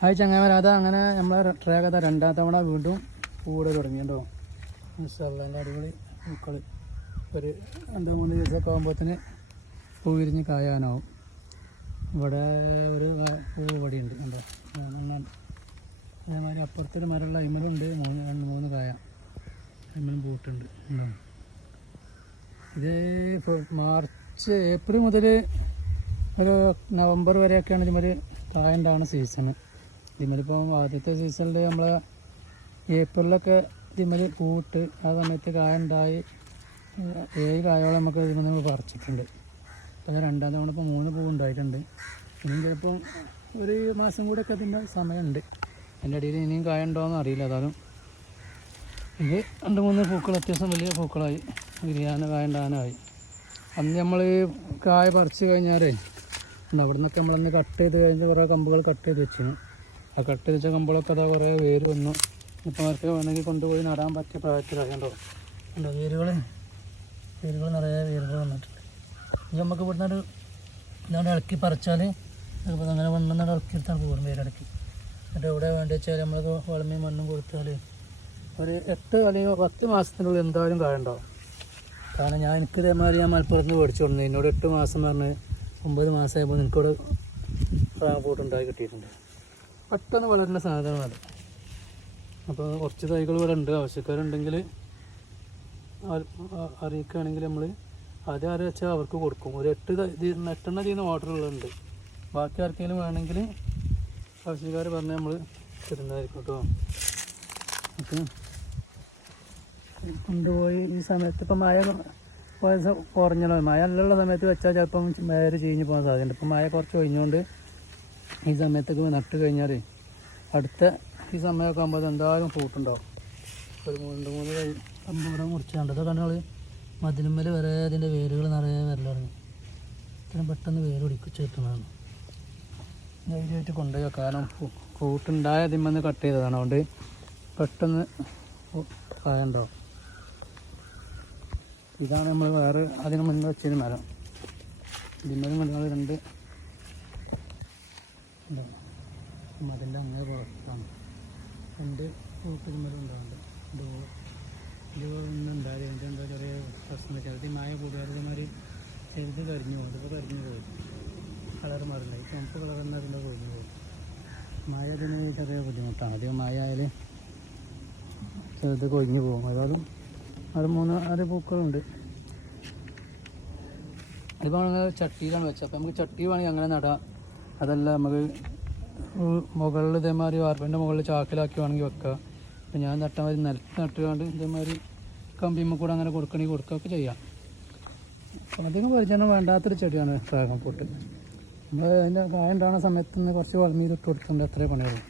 Hi ചങ്ങാമര അതാ അങ്ങനെ നമ്മളെ ട്രേ കഥ രണ്ടാം തവണ വീണ്ടും പൂവിടെ തുടങ്ങിയിട്ടുണ്ടോ നല്ല അടിപൊളി പൂക്കൾ ഒരു രണ്ടോ മൂന്ന് ദിവസമൊക്കെ ആകുമ്പോഴത്തേന് പൂ വിരിഞ്ഞ് കായാനാവും. ഇവിടെ ഒരു പൂ ഉണ്ടോ അങ്ങനെ അതേമാതിരി അപ്പുറത്തൊരു മരമുള്ള അയിമലുണ്ട് മൂന്ന് രണ്ട് മൂന്ന് കായ. അയിമലും പൂട്ടുണ്ട് ഇത് മാർച്ച് ഏപ്രിൽ മുതൽ ഒരു നവംബർ വരെയൊക്കെയാണ് ഇതുമൊരു കായന്റെ ആണ് സീസണ്. ഇതിമേലിപ്പം ആദ്യത്തെ സീസണിൽ നമ്മൾ ഏപ്രിലൊക്കെ ഇതിമേൽ പൂട്ട് ആ സമയത്ത് കായ ഉണ്ടായി. ഏഴ് കായോളം നമുക്ക് ഇതിൽ നമ്മൾ പറിച്ചിട്ടുണ്ട്. അപ്പോൾ രണ്ടാം തവണ ഇപ്പോൾ മൂന്ന് പൂ ഉണ്ടായിട്ടുണ്ട്. ഇനിയും ചിലപ്പം ഒരു മാസം കൂടെ ഒക്കെ അതിന്റെ സമയമുണ്ട്. അതിന്റെ ഇടയിൽ ഇനിയും കായ ഉണ്ടോയെന്ന് അറിയില്ല അതാലും ഇത് രണ്ട് മൂന്ന് പൂക്കൾ അത്യാവശ്യം വലിയ പൂക്കളായി. ബിരിയാണി കായ ഉണ്ടാകാനായി അന്ന് നമ്മൾ കായ പറിച്ച് കഴിഞ്ഞാലേ ഉണ്ട് അവിടെ നിന്നൊക്കെ നമ്മളന്ന് കട്ട് ചെയ്ത് കഴിഞ്ഞ് കുറേ കമ്പുകൾ കട്ട് ചെയ്ത് വെച്ചിരുന്നു. ആ കട്ട് കമ്പളൊക്കെ അതാ കുറേ വേര് വന്നു. ഇപ്പം അവർക്ക് വേണമെങ്കിൽ കൊണ്ടുപോയി നടാൻ പറ്റിയ പ്രായത്തിലായി കണ്ടോ. കണ്ടോ വേരുകൾ വേരുകൾ നിറയെ വേരുകൾ വന്നിട്ടുണ്ട്. ഇനി നമുക്ക് ഇവിടുന്ന് ഒരു ഇതാണ്ട് ഇളക്കി പറിച്ചാൽ അങ്ങനെ വണ്ണം ഇളക്കി എടുത്താൽ പോകും വേരിടക്കി എന്നിട്ട് എവിടെ വേണ്ടി വെച്ചാൽ നമ്മൾ വളമയും മണ്ണും കൊടുത്താൽ ഒരു എട്ട് അല്ലെങ്കിൽ പത്ത് മാസത്തിനുള്ളിൽ എന്തായാലും കായുണ്ടാവും കാരണം ഞാൻ എനിക്ക് ഇതേമാതിരി ഞാൻ മലപ്പുറത്ത് നിന്ന് മേടിച്ചു കൊടുക്കുന്നത് എന്നോട് എട്ട് മാസം പറഞ്ഞ് ഒമ്പത് മാസമായപ്പോൾ എനിക്കോട് ഫ്രൂട്ട് ഉണ്ടായി കിട്ടിയിട്ടുണ്ട്. പെട്ടെന്ന് വളരുന്ന സാധനമാണ്. അപ്പോൾ കുറച്ച് തൈകൾ ഇവിടെ ഉണ്ട്. ആവശ്യക്കാരുണ്ടെങ്കിൽ അറിയിക്കുകയാണെങ്കിൽ നമ്മൾ അത് ആരെ വെച്ചാൽ അവർക്ക് കൊടുക്കും. ഒരു എട്ട് എട്ടെണ്ണ ചെയ്യുന്ന ഓർഡറുകളുണ്ട് ബാക്കി ആർക്കെങ്കിലും വേണമെങ്കിൽ ആവശ്യക്കാർ പറഞ്ഞാൽ നമ്മൾ തരുന്നതായിരിക്കും കേട്ടോ. ഓക്കെ കൊണ്ടുപോയി ഈ സമയത്ത് ഇപ്പം മഴ പോയ കുറഞ്ഞല്ലോ. മഴ അല്ലുള്ള സമയത്ത് വെച്ചാൽ ചിലപ്പം വേറെ ചീഞ്ഞ് പോകാൻ സാധ്യതയുണ്ട്. ഇപ്പം മഴ കുറച്ച് കഴിഞ്ഞുകൊണ്ട് ഈ സമയത്തൊക്കെ നട്ട് കഴിഞ്ഞാൽ അടുത്ത ഈ സമയമൊക്കെ ആകുമ്പോൾ എന്തായാലും പൂട്ടുണ്ടാവും ഒരു മൂന്ന് മൂന്ന് കൈ കമ്പ് ഇവിടെ മുറിച്ചാണ്ട്. അതൊക്കെ കണ്ടാൽ മതിലുമ്മൽ വരെ അതിന്റെ വേരുകൾ നിറയെ വരലിറങ്ങി ഇത്രയും പെട്ടെന്ന് വേര് പിടിപ്പിച്ച് കിട്ടുന്നതാണ് ധൈര്യമായിട്ട് കൊണ്ടുപോയി. കാരണം കൂട്ടുണ്ടായ അതിന്മേന്ന് കട്ട് ചെയ്തതാണ്. അതുകൊണ്ട് പെട്ടെന്ന് കായുണ്ടാവും. ഇതാണ് നമ്മൾ വേറെ അതിന് മുന്നേ വെച്ചൊരു മരം. ഇതിന്മേലും കണ്ടാൽ രണ്ട് ഉണ്ട്. മതിന്റെ അങ്ങേ പുറത്താണ് രണ്ട് പൂക്കുരുമരം ഉണ്ടാവുന്നുണ്ട്. ഇത് ഇന്ന് ഒന്നും ഉണ്ടാവില്ല എന്താ ചെറിയ പ്രശ്നം ചിലത് ഈ മായ കൂടുകാരന്മാർ ചെറുത് കരിഞ്ഞു പോകും അതിപ്പോൾ കരിഞ്ഞു പോയി കളർ മാറില്ല. ഈ ചുമപ്പ് കളർ തന്നെ അതിന്റെ കൊഴിഞ്ഞു പോകും മായ അതിന് ചെറിയ ബുദ്ധിമുട്ടാണ്. അധികം മായ ആയാൽ ചെറുത് കൊഴിഞ്ഞു പോകും ഏതായാലും അത് മൂന്ന് ആറ് പൂക്കളുണ്ട്. അതിപ്പോൾ ചട്ടിയിലാണ് വെച്ചത്. അപ്പോൾ നമുക്ക് ചട്ടി വേണമെങ്കിൽ അങ്ങനെ നടാം. അതല്ല നമുക്ക് മുകളിൽ ഇതേമാതിരി വാർപ്പിന്റെ മുകളിൽ ചാക്കിലാക്കി വേണമെങ്കിൽ വെക്കുക അപ്പം ഞാൻ നട്ട മാതിരി നിലത്ത് നട്ടുകൊണ്ട് ഇതേമാതിരി കമ്പിമ്മ കൂടെ അങ്ങനെ കൊടുക്കണമെങ്കിൽ കൊടുക്കുകയൊക്കെ ചെയ്യാം. അപ്പം അധികം പരിചരണം വേണ്ടാത്തൊരു ചെടിയാണ് ഡ്രാഗൺ ഫ്രൂട്ട് നമ്മൾ അതിന്റെ കായ ഉണ്ടാകുന്ന സമയത്ത് നിന്ന് കുറച്ച് വളമീതിട്ട് കൊടുക്കേണ്ട അത്രേ പണിയുള്ളൂ.